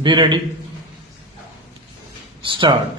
Be ready. Start.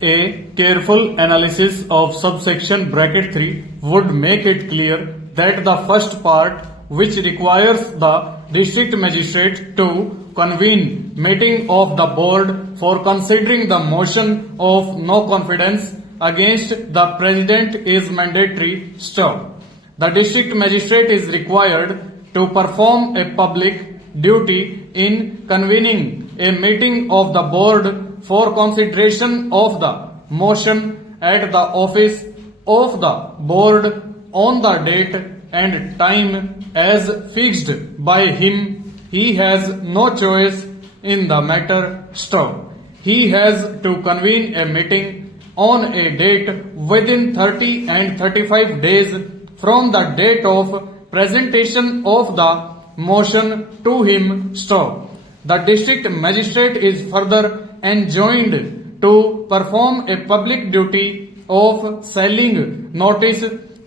A careful analysis of subsection bracket 3 would make it clear that the first part, which requires the district magistrate to convene meeting of the board for considering the motion of no confidence against the president, is mandatory. Stop. The district magistrate is required to perform a public duty in convening a meeting of the board for consideration of the motion at the office of the board on the date and time as fixed by him. He has no choice in the matter. Stop. He has to convene a meeting on a date within 30 and 35 days from the date of presentation of the motion to him. Stop. The district magistrate is further enjoined to perform a public duty of selling notice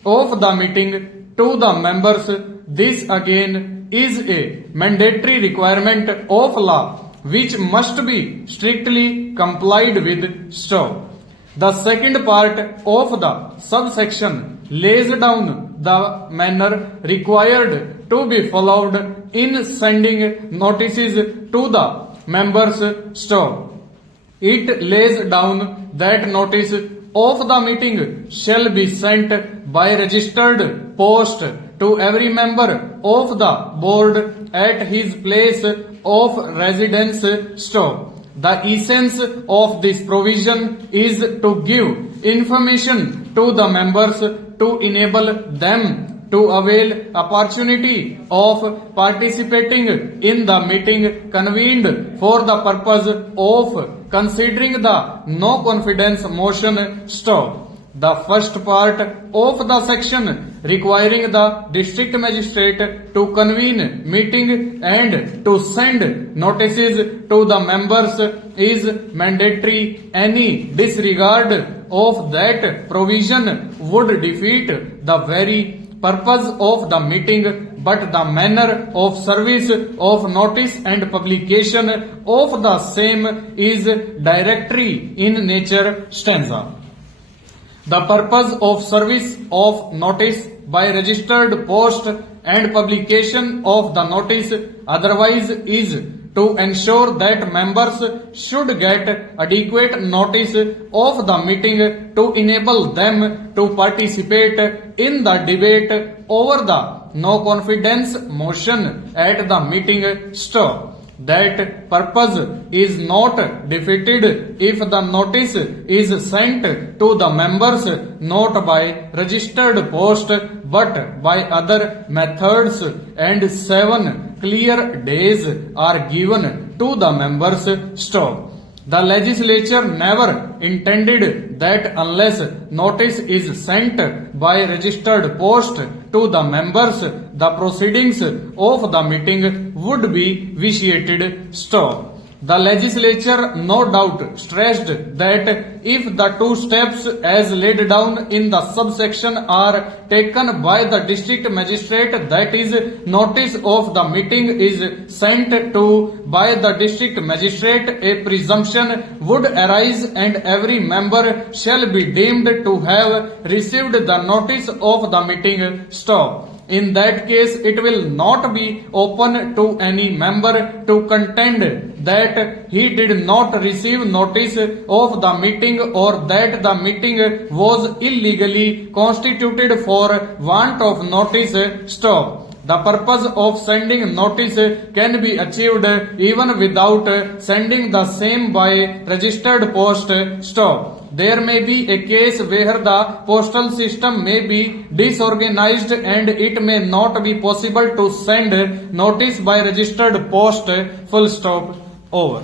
of the meeting to the members. This again is a mandatory requirement of law which must be strictly complied with. Stop. The second part of the subsection lays down the manner required to be followed in sending notices to the members. Stop. It lays down that notice of the meeting shall be sent by registered post to every member of the board at his place of residence. Stop. The essence of this provision is to give information to the members to enable them to avail opportunity of participating in the meeting convened for the purpose of considering the no confidence motion. Stop. The first part of the section requiring the district magistrate to convene meeting and to send notices to the members is mandatory. Any disregard of that provision would defeat the very purpose of the meeting, but the manner of service of notice and publication of the same is directory in nature. Stanza. The purpose of service of notice by registered post and publication of the notice otherwise is to ensure that members should get adequate notice of the meeting to enable them to participate in the debate over the no confidence motion at the meeting. Stop. That purpose is not defeated if the notice is sent to the members not by registered post but by other methods, and 7 clear days are given to the members. Stop. The legislature never intended that unless notice is sent by registered post to the members, the proceedings of the meeting would be vitiated. Stop. The legislature no doubt stressed that if the two steps as laid down in the subsection are taken by the district magistrate, that is, notice of the meeting is sent to by the district magistrate, a presumption would arise and every member shall be deemed to have received the notice of the meeting. Stop. In that case, it will not be open to any member to contend that he did not receive notice of the meeting or that the meeting was illegally constituted for want of notice. Stop. The purpose of sending notice can be achieved even without sending the same by registered post. Stop. There may be a case where the postal system may be disorganized and it may not be possible to send notice by registered post. Full stop. Over.